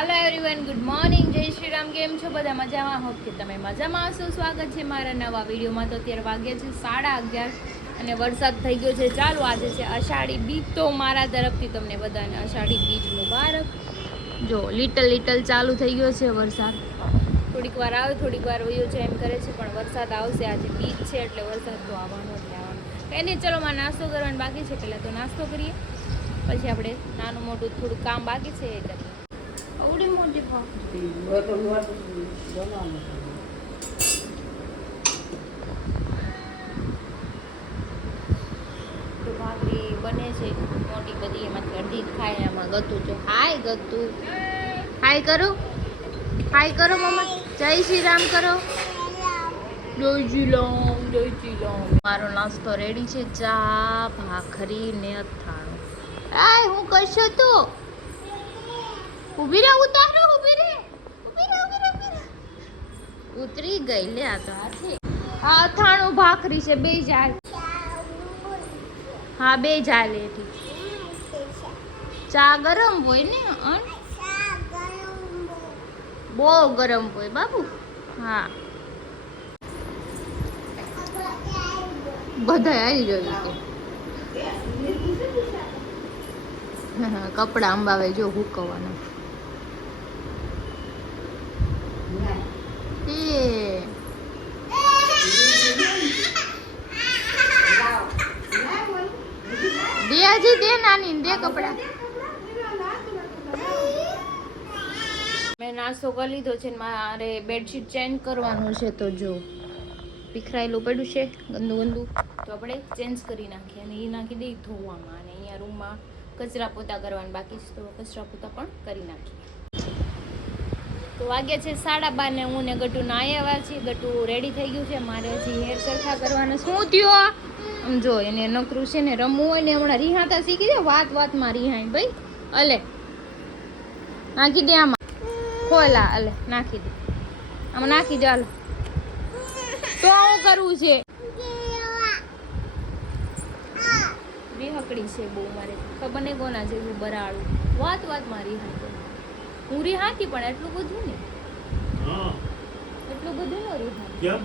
Hello everyone, good morning, जय श्री राम। केम छो बधा मजामां? होप के तमे मजामां हशो। स्वागत है मारा नवा विडियोमां। तो अत्यारे वाग्या छे 11:30 અને વરસાદ થઈ ગયો છે ચાલુ। આજે છે અષાઢી બીજ, તો મારા તરફથી તમને બધાને અષાઢી બીજ મુબારક। જો લિટલ લિટલ ચાલુ થઈ ગયો છે વરસાદ। થોડીક વાર આવે થોડીક વાર વયો છે એમ કરે છે, પણ વરસાદ આવશે। આજે બીજ છે એટલે વરસાદ તો આવવાનો જ આવવાનો। કંઈ નહીં, ચલો મારે નાસ્તો કરવાનો બાકી છે, પહેલાં તો નાસ્તો કરીએ, પછી આપણે નાનું મોટું થોડું કામ બાકી છે એ કરીએ। આવડી મોટી તો ભાખરી બને છે મોટી બધી, એમાંથી અડધી ખાય। આમાં ગતું જો હાય, ગતું હાય કરો, હાય કરો મમ્મા, જય શ્રી રામ કરો, જય શ્રી રામ, જય શ્રી રામ। મારો નાસ્તો રેડી છે, ચા ભાખરી ને અથાણું। આય હું કરશો તો ઉભી રહે, ઉતારો, ઉભી રહે, ઉભી રહે, ઉભી રહે, ઉભી રહે। ઉતરી ગઈ લે આ તો હાથી। આ અથાણું ભાખરી છે, બે જાય। હા બે જાય લે ઠીક। ચા ગરમ હોય ને? બહુ ગરમ હોય બાબુ। હા બધા આવી ગયું। કપડા અંબાવે જો હુકવવાના દે હજી દે નાની દે કપડા। મેં નાસ્તો કરી લીધો છે, મારે બેડશીટ ચેન્જ કરવાનું છે। તો જો પીખરાયેલું પડ્યું છે ગંદુ ગંદુ, તો આપણે ચેન્જ કરી નાખીએ અને એ નાખી દઈએ ધોવામાં। અને અહીંયા રૂમમાં કચરા પોતા કરવાનું બાકી છે, તો કચરા પોતા પણ કરી નાખીએ। તો વાગ્યા છે 12:30 ને હું ને ગટુ નાહી આવ્યા છીએ। ગટુ રેડી થઈ ગયું છે, મારે હજી હેર સરખા કરવાના। શું થયો? આમ જો એને નકરું છે ને રમવું હોય ને, હમણાં રિહાતા શીખી જાય, વાત વાતમાં રિહાય ભાઈ। અલે નાખી દે આમાં, ખોલા અલે નાખી દે આમાં, નાખી દે હાલો। તો શું કરવું છે? બે હકડી છે બહુ, મારે ખબર નહીં કોના જેવું બરાડું, વાત વાતમાં રિહાય। હું રિહાતી પણ એટલું બધું ને, એટલું બધું ન રિહાય। કેમ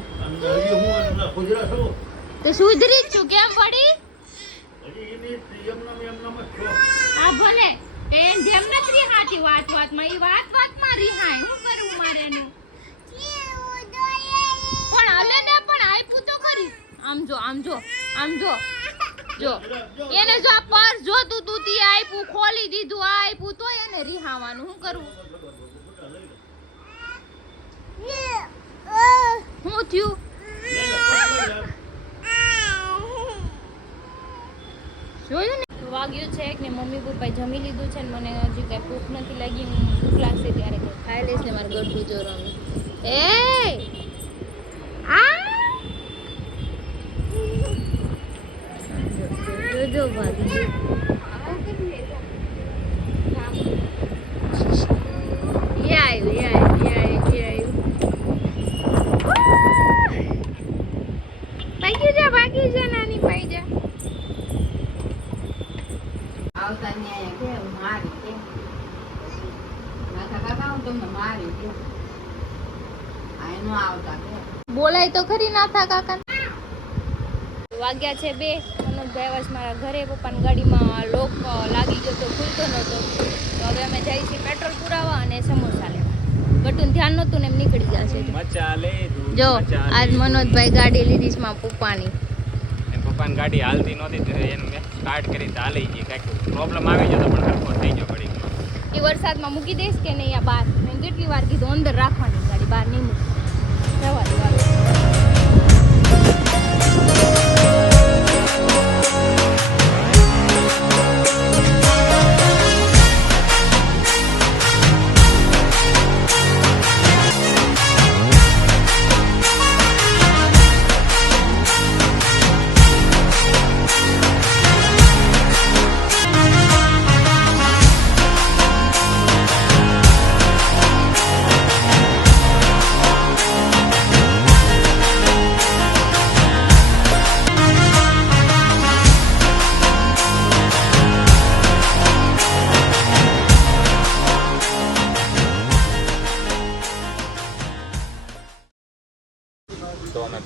તો સુધરી જ છું કેમ પડી? હા ભલે એમ જેમ નથી રિહાતી વાત વાતમાં, એ વાત વાતમાં રિહાય। હું કરું મારે એનું પણ હલે ને, પણ આપ્યું તો ખરી। આમ જો આમ જો આમ જો જો એને જો આ પર્સ જોતું તું તી આપ્યું, ખોલી દીધું, આપ્યું તો એને રિહાવાનું। શું કરવું? શું થયું? જોયું ને? વાગ્યું છે કે મમ્મી પપ્પાએ જમી લીધું છે ને મને હજી કઈ ભૂખ નથી લાગી। ભૂખ લાગશે ત્યારે કંઈ ખાઈ લઈશ ને મારે ગળું જોરવાનું। એ જોજો ભાભી ભાગી જા નાની પાઈ જા। આવતા ન્યાય કે મારી કે નાથા કાકા હું તમને મારી કે આયનો આવતા કે બોલાય તો ખરી નાથા કાકા। વાગ્યા છે 2, મનોજભાઈ આવ્યા છે મારા ઘરે। પપ્પાની ગાડીમાં લોક લાગી ગયો તો ખુલતો નહોતો, તો હવે અમે જઈએ છીએ પેટ્રોલ પુરાવા અને સમોસા લેવા। ગટુન ધ્યાન નહોતું ને એમ નીકળી ગયા છે। જો આજ મનોજભાઈ ગાડી લીધી છે મારા પપ્પાની। પપ્પાની ગાડી હાલતી નહોતી તો એને મેં સ્ટાર્ટ કરી તો હાલી ગઈ, કાંઈક પ્રોબ્લેમ આવી જતો પણ સરખો થઈ ગયો પડી। એ વરસાદમાં મૂકી દઈશ કે નહીં આ બહાર? મેં કેટલી વાર કીધું અંદર રાખવાની ગાડી, બહાર નહીં મૂકી જવા દેવાનું।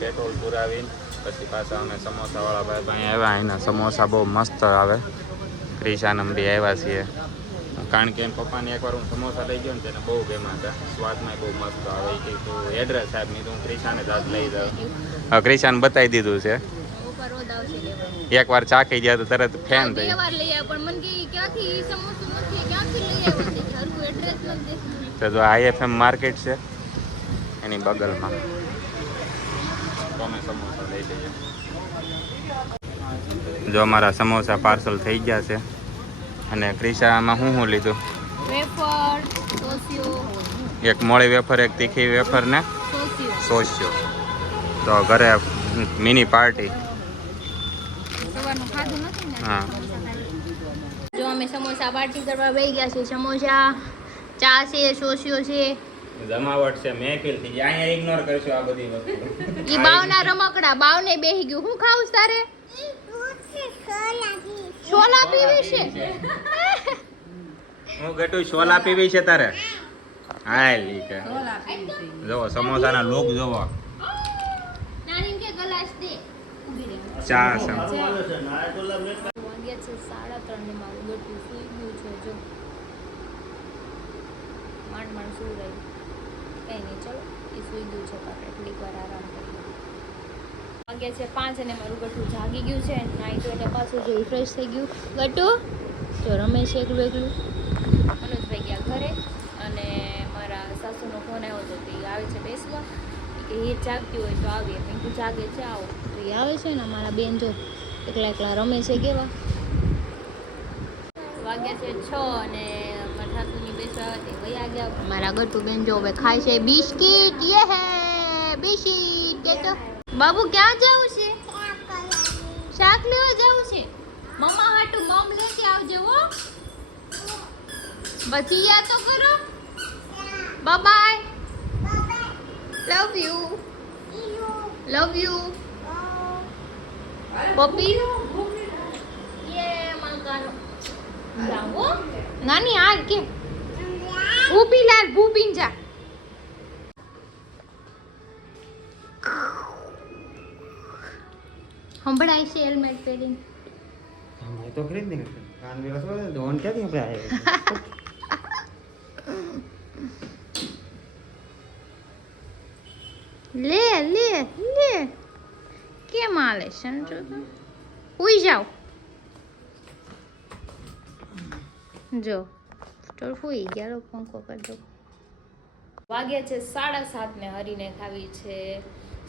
પેટ્રોલ પુરાવીને પછી પાછા અમે સમોસાવાળા ભાઈ ભાઈ આવ્યા. અહીંના સમોસા બહુ મસ્ત આવે. ક્રિશાનમ બી આવ્યા છીએ કારણ કે એમ પપ્પાને એકવાર હું સમોસા લઈ ગયો ને તેને બહુ ગમ્યા હતા. સ્વાદમાં બહુ મસ્ત આવે. એ કીધું એડ્રેસ સાહેબ નહીં તો હું ક્રિશાને જ આજ લઈ જાઉં. હા, ક્રિશાને બતાવી દીધું છે. ઉપર રોજ આવશે લેવા. એકવાર ચાખી ગયા તો તરત ફેન બે થઈ. વાર લઈ આવ્યા પણ મને કે ક્યાંથી સમોસું નથી ક્યાંથી લઈ આવ્યા છે હરકું એડ્રેસ નથી તો જો IFM માર્કેટ છે એની બગલમાં. તો અમે સમોસા લઈ લઈએ. જો અમારા સમોસા પાર્સલ થઈ ગયા છે. અને ક્રિશામાં શું લીધું? વેફર સોસિયો એક મોળી વેફર, એક તીખી વેફર ને સોસ્યો. તો ઘરે મિની પાર્ટી. સવારનું ખાધું નથી ને હા. જો અમે સમોસા પાર્ટી કરવા બેસી ગયા છે. સમોસા, ચા છે, સોસિયો છે. જમાવટ છે, મહેફિલ થઈ જાય. અહીંયા ઇગ્નોર કરશું આ બધી વસ્તુ. ઈ બાવના રમકડા બાવને બેહી ગયું. હું ખાવું છે તારે? છોલા પીવી છે? હું ગટુ છોલા પીવી છે તારે? હા લી કે જોવો સમોસાના લોક જોવો. નાની કે ગ્લાસ દે. ઊભી રહે. ચા છે. વાગ્યા છે 3:30 ને મારું ગટુ સૂઈ ગયું છે. જો માંડ શું રહ્યું કઈ નહીં. ચલો એ સૂઈ ગયું છે તો આપણે થોડીક વાર આરામ કરીએ. વાગ્યા છે 5 અને મારું ગટુ જાગી ગયું છે. નાઈ તો એટલે પાછું જો ફ્રેશ થઈ ગયું. ગટુ જો રમે છે એકલું એકલું. મનોજભાઈ ગયા ઘરે અને મારા સાસુનો ફોન આવ્યો હતો તો એ આવે છે બેસવા કે એ જાગતી હોય તો આવીએ. મેં કીધું જાગે છે આવો તો એ આવે છે ને. મારા બેન જો એકલા એકલા રમે છે. કેવા વાગ્યા છે 6 અને મારા સાસુની બેસવા આવે તે વયા ગયા. મારા ગટુ બેન જો હવે ખાય છે બિસ્કિટ. યે હે બિસ્કિટ દે તો. બાબુ ક્યાં જવું છે? શાક લેવા જવું છે. મમ્મા હાટુ મમ લેતી આવજે હો. પછી યા તો કરો. Bye bye. Love you. Love you. પપ્પી યે મંગાનો જાવો નાની હાલ કે ઊભી લાલ ભૂપીન જા. હંભળાય છે હેલ્મેટ પહેરીને. मैं तो खरीद नहीं सकता कान मेरा सो धोन क्या दिया पे आएगा લે લે લે કેમ હાલે સમજો તો ઉઈ જાવ. જો તો હુઈ ગયા. લો પંખો કરી દો. વાગ્યા છે 7:30 ને હરીને ખાવી છે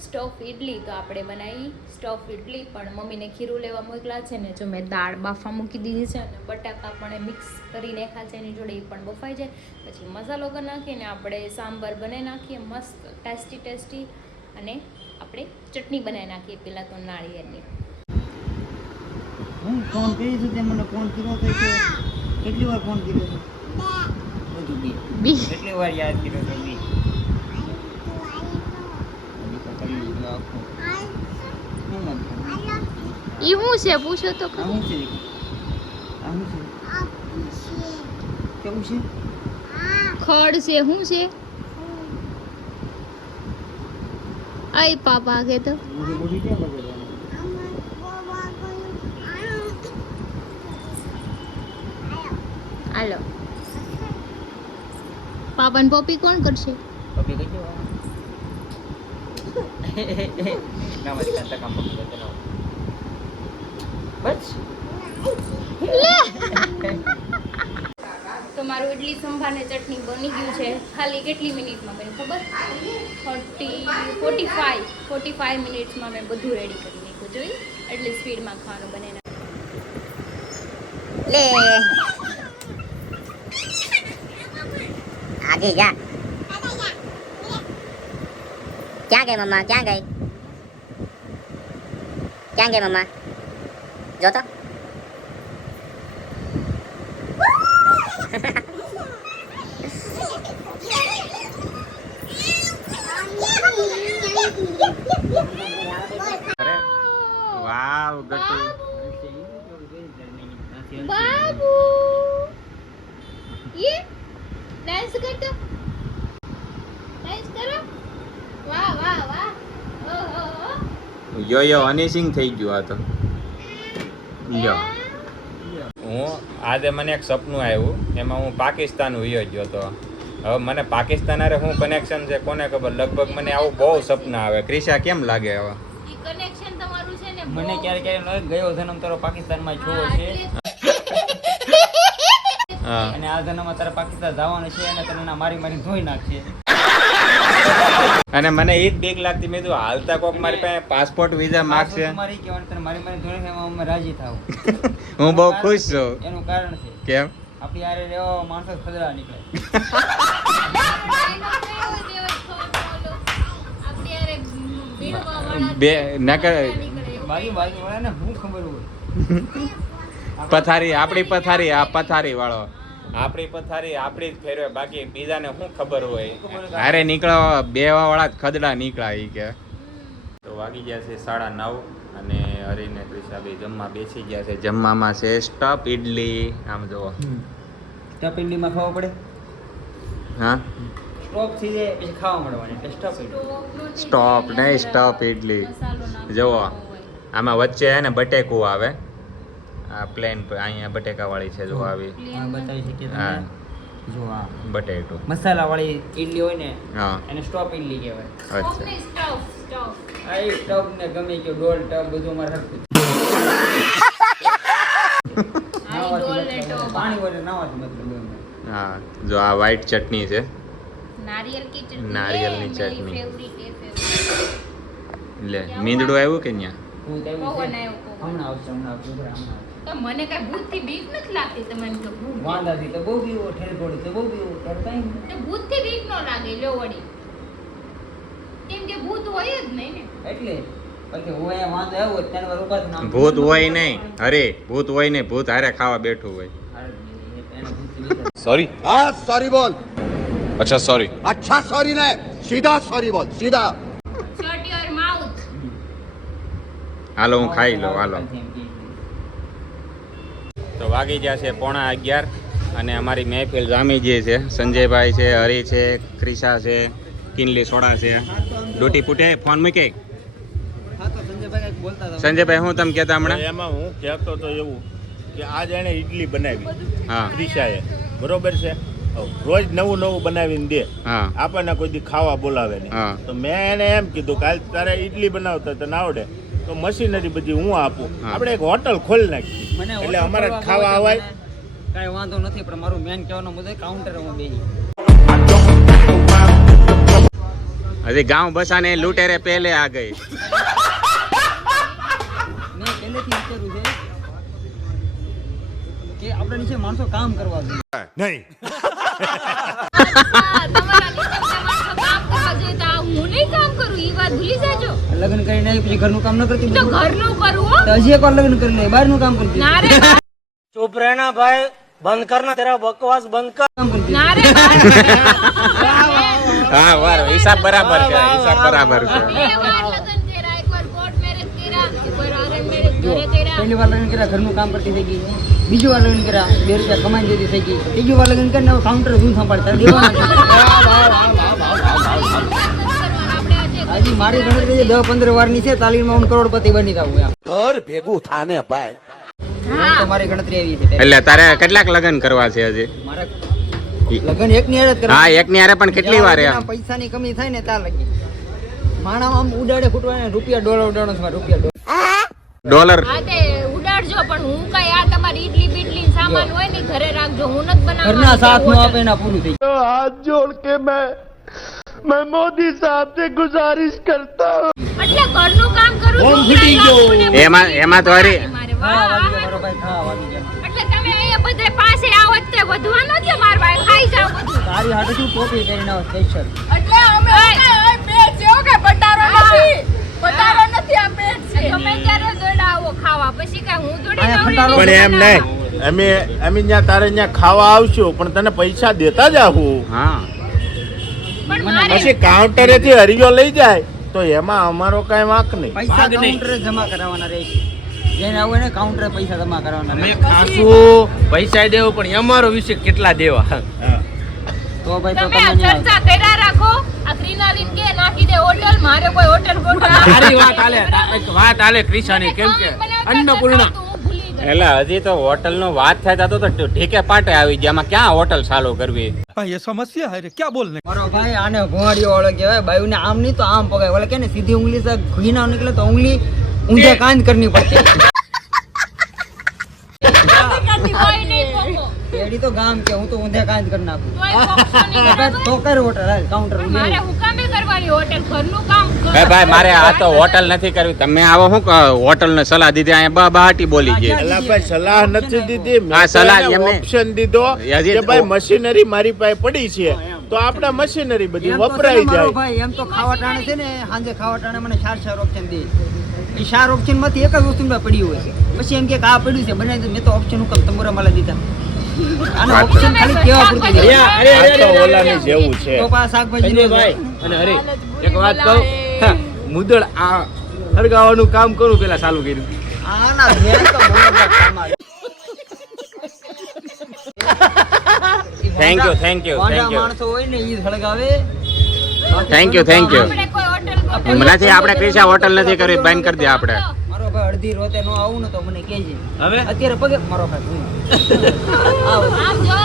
સ્ટફ ઇડલી. તો આપણે બનાવી સ્ટફ ઇડલી પણ મમ્મીને ખીરું લેવા મોકલા છે ને. જો મેં દાળ બાફા મૂકી દીધી છે અને બટાકા પણ મિક્સ કરી નાખ્યા છે એની જોડે. એ પણ બફાઈ જાય પછી મસાલો કરી નાખીને આપણે સાંભાર બનાવી નાખીએ મસ્ત ટેસ્ટી. અને આપણે ચટણી બનાવી નાખીએ પહેલાં તો નાળિયેરની. હું ફોન કરી છું તે મને ફોન કર્યો તો કેટલી વાર ફોન કર્યો છે? કેટલી વાર યાદ કર્યો તો બી ઈ હું છે પૂછો તો ખરું. આવું છે કેવું છે? ખડ છે શું છે? આઈ પાપા કે તો મુझे बोली क्या बगैर હાલો. પાપા ને પપ્પી કોણ કરશે? પપ્પી કઈ જો ના મારી કાંતા કામ પપ્પી કરતે ના બસ. તો મારું ઇડલી સંભાર ને ચટણી બની ગયું છે. ખાલી કેટલી મિનિટમાં બની ખબર? 45 મિનિટ્સમાં મેં બધું રેડી કરી નાખ્યું. જોઈ એટલી સ્પીડમાં ખાવાનું બને. ले आगे जा. क्या गए मम्मा? क्या गए? क्या गए मम्मा? जो तो અરે વાવ ગટુ. બાબુ ये डांस कर दो. डांस करो. वाह वाह वाह યો અનિસિંગ થઈ ગયું આ તો યો હું આજે મને એક સપનું આવ્યું એમાં હું પાકિસ્તાન વયો ગયો હતો હવે મને પાકિસ્તાન હારે શું કનેક્શન છે કોને ખબર લગભગ મને આવું બહુ સપના આવે ક્રિશા કેમ લાગે હવે ઈ કનેક્શન તમારું છે ને મને ક્યારે ક્યારે ગયો જન્મ તારો પાકિસ્તાનમાં જોવો છે હા અને આ જન્મમાં તારે પાકિસ્તાન જવાનું છે અને તને મારી મારી ધોઈ નાખશે. અને મને એ જ બીક લાગતી મેં કીધું હાલતા કોક મારી પાસે પાસપોર્ટ વિઝા માગશે મારી કહેવાનું તને મારી મારી ધોઈ નાખે એમાં અમે રાજી થાવ. હું બહુ ખુશ છું એનું કારણ છે કેમ આપણી હારે રહેવા માણસો ખદડા નીકળે. બે નકર બાકી બાકી વાળા ને શું ખબર હોય પથારી આપણી પથારી આ પથારી વાળો આપણી પથારી આપણી જ ફેરવે બાકી બીજાને શું ખબર હોય હારે નીકળો બેવા વાળા જ ખદડા નીકળ્યા ઈ કે તો વાગી ગયા છે 9:30 અને હરીને ક્રિશાબી જમવા બેસી ગયા છે જમવામાં છે સ્ટફ ઇડલી આમ જોવો સ્ટફ ઇડલીમાં ખાવા પડે હા સ્ટોપ થઈ જાય પછી ખાવા મળવાની એટલે સ્ટફ ઇડલી. સ્ટોપ નહીં સ્ટફ ઇડલી જુઓ આમાં વચ્ચે હે ને બટેકું આવે આ પ્લેન અહીંયા બટેકા વાળી છે જો આવી હા બતાવી શકીએ હા તમે જો આ બટેટું મસાલા વાળી ઇડલી હોય ને હા એને સ્ટોપ ઇડલી કહેવાય. અચ્છા આ એ ટબ ને ગમે કે ડોલ ટબ બધું મારે હરખું પાણી વડે નાવાથી મતલબ એમ. હા જો આ વ્હાઈટ ચટણી છે નારિયેલ કી ચટણી નારિયેલની ચટણી. ફેવરિટ લે મીંદડું આવ્યું કે ન્યા ભૂત આવ્યું છે? પવન આવ્યો, પવન. હમણાં આવશે હમણાં આવશે ઉભરા, હમણાં આવશે. તો મને કઈ ભૂત થી બીક નથી લાગતી તમને તો ભૂત વાંદાથી તો બહુ પીવો ઠેર પડી તો બહુ પીવો ત્યારે કાંઈ નહીં. તો ભૂત થી બીક ન લાગે લ્યો વળી કેમ કે ભૂત હોય જ નહીં ને એટલે પછી હું અહીંયા વાંધો આવ્યો હોય ત્યારે વાર ઉભા થઈને આમ ભૂત હોય નહીં અરે ભૂત હોય નહીં ભૂત હારે ખાવા બેઠું હોય એના ભૂતથી બીક લાગે. सॉरी हाँ सॉरी बोल अच्छा सॉरी अच्छा सॉरी नहीं सीधा सॉरी बोल सीधा શટ યોર માઉથ હાલો હું ખાઈ લઉં હાલો એમ કે તો વાગી ગયા છે 11:30 અને અમારી મહેફિલ જામી જે છે સંજયભાઈ છે હરી છે ક્રિશા છે કિનલી સોડા છે ડોટી પૂટે ફોન મૂકે હા તો સંજયભાઈ કંઈક બોલતા હતા. સંજયભાઈ હું તમે કહેતા હમણાં એમાં હું કહેતો તો એવું કે આજ એણે ઈડલી બનાવી હા ત્રિષાએ બરોબર છે રોજ નવું નવું બનાવીને દે હા આપણને કોઈ દી ખાવા બોલાવે નહીં હા. તો મેં એને એમ કીધું કાલ તારે ઈડલી બનાવતા તને આવડે તો મશીનરી બધી હું આપું હા. આપણે એક હોટલ ખોલી નાખી મને એટલે હોટલ અમારે ખોલવા ખાવા બહુ છે, આવાય મને કાંઈ વાંધો નથી પણ મારું મેન કહેવાનો મુદ્દો કાઉન્ટરમાં બેસી હજી ગાંવ બસાને લૂંટેરે પહેલે આ ગઈ મેં પહેલેથી વિચાર્યું છે કે આપણે નીચે માણસો કામ કરવા જોઈએ. नहीं તમારા નીચે માણસો કામ કરવા જોઈએ તો આ હું નહીં કામ કરું ઈ વાત ભૂલી જાજો લગ્ન કરીને આવી પછી ઘરનું કામ ન કરતી તો બધું? ઘરનું કરું હો તો હજી એકવાર લગ્ન કરી લે બહારનું કામ કરતી ના રે चुप रहना भाई बंद करना तेरा बकवास बंद कर કામ કરતી ના રે હા વાર હિસાબ બરાબર છે હિસાબ બરાબર છે બે વાર લગ્ન કર્યા એકવાર કોર્ટ મેરેજ કર્યા એકવાર અરેન્જ મેરેજ ઘરે કર્યા પહેલી વાર લગ્ન કર્યા ઘરનું કામ કરતી થઈ ગઈ બીજી વાર લગ્ન કર્યા 2 રૂપિયા કમાઈ દેતી થઈ ગઈ ત્રીજી વાર લગ્ન કરીને હવે કાઉન્ટર શું સંભાળે તારે દેવાના છે. હજી મારી ગણતરી 10-15 વારની છે તાલીમમાં હું કરોડપતિ બની જાઉં એમ घर भेगू थाने भाई એમ તો મારી ગણતરી આવી છે એટલે તારે કેટલાક લગ્ન કરવા છે હજી મારા લગ્ન એકની હારે જ કરવા હા એકની હારે પણ કેટલી વાર એમ પૈસાની કમી થાય ને ત્યાં લગી માણા આમ ઉડાડે ફૂટવાને રૂપિયા ડોલર ઉડાડો છે રૂપિયા ડોલર હા તે ઉડાડજો પણ હું કઈ આ તમારી ઈડલી બીડલી ને સામાન હોય ને ઘરે રાખજો હું નથી બનાવવાની ઘરના સાથ નો આપે એના પૂરું થઈ हाथ जोड़ के मैं मोदी साहब से गुजारिश करता हूँ એટલે ઘરનું કામ કરું છું એમાં તો હરી મારે હા વાહ વાગી ગયા મારો ભાઈ હા વાગી ગયા એટલે તમે અહીંયા બધે પાસે આવો જ તે વધવા ન દે માર ભાઈ ખાઈ જાવ બધું તારી હાટે શું ટોપી કરીને આવો સ્પેશિયલ એટલે અમે પેટ છે કે પટારો નથી પટારો નથી આ પેટ છે તમે ત્યારે દોડા આવો ખાવા પછી કઈ હું દોડી આયા નવરી પટારો પણ એમ નહીં અમે ત્યાં તારે ત્યાં ખાવા આવશું પણ તને પૈસા દેતા જ આવું હા પણ મારે પછી કાઉન્ટરેથી હરિયો લઈ જાય તો એમાં અમારો કઈ વાંક નહીં પૈસા કાઉન્ટરે જમા કરાવવાના રહેશે જેને આવું એને કાઉન્ટરે પૈસા જમા કરાવવાના રહેશે. खासू पैसा देव पण અમારો વિશે કેટલા દેવા તો ભાઈ તો તમે તમે આ નહીં ચર્ચા કર્યા રાખો આ ક્રિનાલીન કે નાખી દે હોટલ, મારે કોઈ હોટલ સારી વાત હાલે, એક વાત હાલે ક્રિશાની, કેમ કે અન્નપૂર્ણા એટલે હજી તો હોટલ નો વાત થાય તો ઠીકે પાટે આવી ગયા. આમાં ક્યાં હોટલ ચાલુ કરવી? મારો ભાઈ આને ભોંડિયો વાળો કહેવાય. બાયુને આમ નહીં તો આમ પગાય. ઓલા કે ને સીધી ઉંગલી से घी ना निकले तो उंगली ऊंधे कांद करनी पड़ती है. एडी तो गाम के हूं तो ऊंधे कांद कर नाखूं. तो कर होटल हाल काउंटर મારે હુકામે કરવાની હોટલ, ઘરનું કામ કર. એ ભાઈ મારે આ તો હોટલ નથી કરવી. તમે આવો શું હોટલ ને સલાહ દીધી? અહીંયા બહાટી બોલી ગઈ. અલા ભાઈ સલાહ નથી દીધી, હા, સલાહ એમને ઓપ્શન દીધો હજી કે ભાઈ મશીનરી મારી પાસે પડી છે તો આપણે મશીનરી બધી વપરાઈ મારો જાય. ભાઈ એમ તો ખાવા ટાણે છે ને સાંજે ખાવા ટાણે મને 4 ઓપ્શન દે. એ 4 ઓપ્શન માંથી એક જ વસ્તુ પડી હોય છે. પછી એમ કે આ પડ્યું છે બનાવી દે. મેં તો ઓપ્શન હુકમ તમારા માલા દીધા. આનો ઓપ્શન ખાલી કેવા પૂરતું છે. આ તો ઓલાની જેવું છે. તો પા શાકભાજી ને ભાઈ અને હરે એક વાત કહું, મુદળ આ હરગાવાનું કામ કરું પેલા ચાલુ કર્યું. આના ધ્યાન તો મને કામ આવે. થેન્ક યુ થેન્ક યુ વાંઢા થેન્ક યુ માણસો હોય ને ઈ સળગાવે. Thank you thank you. આપણે કોઈ હોટલ નથી, આપણે ક્રિશા હોટલ નથી કરવી, બંધ કરી દે આપણે. મારો ભાઈ અડધી રોતે નો આવું ને તો મને કહેજે. હવે અત્યારે પગે મારો ભાઈ આમ જો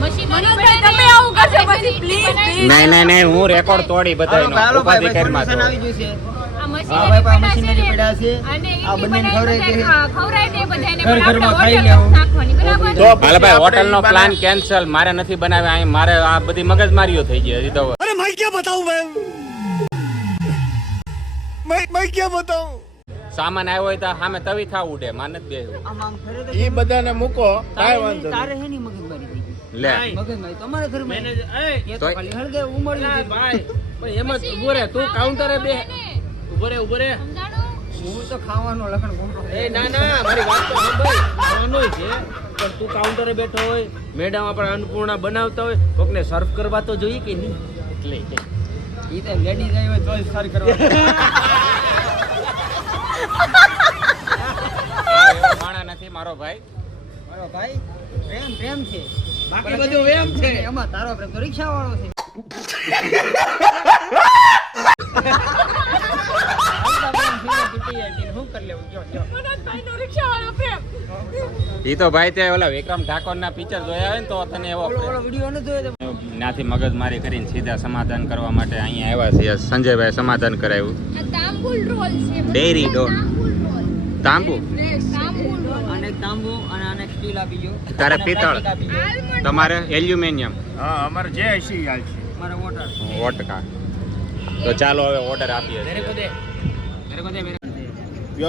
મશીનરી પડે તમે આવું કરશો પછી પ્લીઝ નહીં નહીં નહીં, હું રેકોર્ડ તોડી બધાયનો ઉપાધિ કરમાં તો. આવી જશે. આ હા ભાઈ મશીનરી મશીનરી પડ્યા છે. અને આ બંને ખવડાવી દે. ખવરાઈ દે બધાને. ઘર પણ ઘરમાં આપણે ખાઈ હોટલ લેવું. નાખવાની, બરાબર? તો હાલ પછી ભાઈ આપણે હોટલ નો ઈ પ્લાન બનાવી- કેન્સલ. મારે નથી બનાવ્યા. અહીં મારે આ બધી મગજમારીઓ થઈ ગઈ હજી તો. સામાન આવ્યો હોય તો સામે તવી થા ઉડે, માન નથી બેસવું. આમ આમ ફરે તો ઈ બધાને મૂકો કાંઈ વાંધો નહીં. તારે હે ની મગજમારી થઈ ગઈ. લે મગજમારી તમારે ઘરમાં એ તો તોય- ખાલી હળગે ઉમળી દીધી. ભાઈ પણ એમ જ ઉભો રે, તું કાઉન્ટરે બે ઉભો રે ઉભો રે. સમજાણું? હું તો ખાવાનો લખણ ગુંડો. એ ના ના મારી વાત તો સાંભળ. ખાવાનું છે પણ તું કાઉન્ટરે બેઠો હોય, મેડમ આપણે અન્નપૂર્ણા બનાવતા હોય, કોકને સર્વ કરવા તો જોઈએ કે નહીં? એટલે ઈ તો લેડીઝ આવી હોય તોય સર કરવા. એવો માણા નથી મારો ભાઈ. મારો ભાઈ પ્રેમ પ્રેમ છે. બાકી બધું એમ છે. એમાં તારો પ્રેમ તો રિક્ષા વાળો છે. શું કરી લેવું કયો કયો. મનોજભાઈનો રિક્ષાવાળો પ્રેમ. ઈ તો ભાઈ તે ઓલા વિક્રમ ઠાકોર ના પિક્ચર જોયા હોય ને તો તને એવો ઓલો વિડીયો ન જોયો તો નાથી મગજમારી કરીને સીધા સમાધાન કરવા માટે અહીંયા આવ્યા છે. સંજયભાઈ સમાધાન કરાવ્યું. આ તાંબુલ રોલ છે. ડેરી ડોલ. તાંબુલ રોલ. તાંબુ તાંબુલ રોલ. આને તાંબુ અને આને સ્ટીલ આપી જો. તારે અને પિત્તળ. પ્લાસ્ટિક આપી જો. તમારે એલ્યુમિનિયમ હા અમારે જે હશે ઈ હાલશે. મારે વોટર. વોટકા. તો ચાલો હવે ઓર્ડર આપીએ મેરે કો દે મેરે કો દે મેરે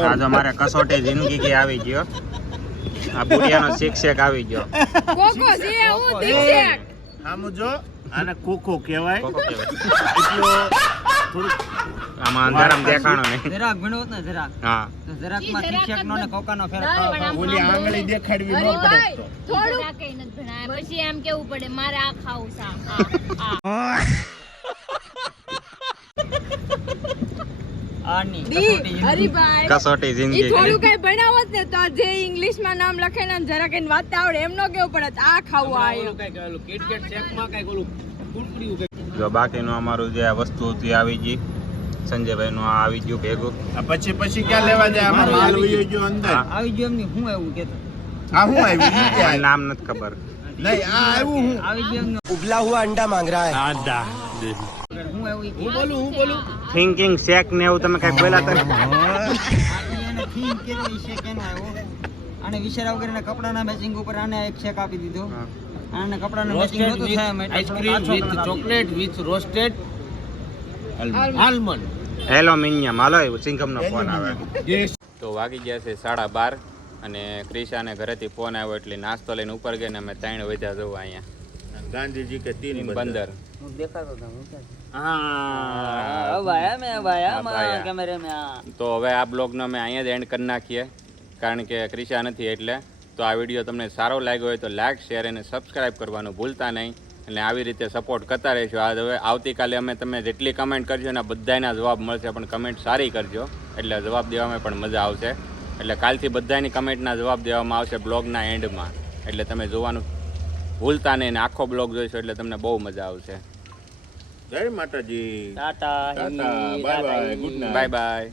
આ તો મારે કસોટી જિંદગી કી આવી ગયો. આ બુટિયાનો શિક્ષક આવી ગયો. કોકો છે હું દીક્ષક. આમ જો આને કોકો કહેવાય. કોકો કહેવાય. એટલો થોડુંક આમાં અંધારામ દેખાણો નહીં. જરાક ભણોત ને જરાક. હા તો જરાકમાં શિક્ષકનો ને કોકાનો ફેર ના, પણ આમ ઓલી આંગળી દેખાડવી ન પડે તો. થોડું કઈ નથી ભણાય. પછી એમ કેવું પડે મારે આ ખાવું છે આ. આની કસોટી જિંદગી. કસોટી જિંદગી થોડું કઈ ભણાવત ને તો જે ઇંગ્લિશમાં નામ લખે ને જરા કઈ વાંચતા આવડે એમનો કેવું પડે આ ખાવું આ ઓલું કઈ ઓલું કિટકેટ શેકમાં કઈ ઓલું કુરકુરિયું કઈ. જો બાકીનું અમારું જે આ વસ્તુ હતી એ આવી ગઈ. સંજયભાઈનું આ આવી ગયું ભેગું. આ પછી ક્યાં લેવા જાય? આમાં માલ વયો ગયો અંદર. આવી ગયો એમની હું એવું કેતો. આ હું આવ્યું ઈ મને ક્યાં? નામ નથી ખબર. નહીં આ આવ્યું હું. આવી ગયો એમનો उबला हुआ अंडा मांग रहा है હું એવું ઈ હું બોલું થિંકિંગ શેક ને એવું તમે કઈ બોલ્યા હતા? એને થીમ કેનો ઈ શેક એનો આવ્યો. આને વિચાર્યા વગર એના કપડાના મેચિંગ ઉપર આને એક શેક આપી દીધો. આને કપડાનું મેચિંગ રોસ્ટેડ નહોતું થાય એમ વિથ એટલે આઈસ્ક્રીમ થોડો વિથ કાચો chocolate with roasted almond. Aluminium. હાલો સિંઘમનો ફોન આવે. તો વાગી ગયા છે 12:30 અને ક્રિશાને ઘરેથી ફોન આવ્યો એટલે નાસ્તો લઈને ઉપર ગયા ને અમે 3 વાગ્યા જવું અહીંયા ગાંધીજી કે તીન બંદર. હું દેખાતો હતો હું ક્યાં હા ભાયા મે ભાયા હા, ભાયા. માં કેમેરે મે આ તો હવે આ બ્લોગનો અમે અહીંયા જ એન્ડ કરી નાખીએ કારણ કે ક્રિશા નથી એટલે. તો આ વિડીયો તમને સારો લાગ્યો હોય તો લાઈક શેર અને સબસ્ક્રાઈબ કરવાનું ભૂલતા નહીં અને આવી રીતે સપોર્ટ કરતા રહેશો. આ હવે આવતીકાલે અમે તમે જેટલી કમેન્ટ કરજો એના બધાના જવાબ મળશે પણ કમેન્ટ સારી કરજો એટલે જવાબ દેવામાં પણ મજા આવશે. એટલે કાલથી બધાની કમેન્ટના જવાબ દેવામાં આવશે બ્લોગના એન્ડમાં એટલે તમે જોવાનું ભૂલતા નહીં અને આખો બ્લોગ જોઈશો એટલે તમને બહુ મજા આવશે. જય માતાજી Tata Tata bye bye good night bye bye.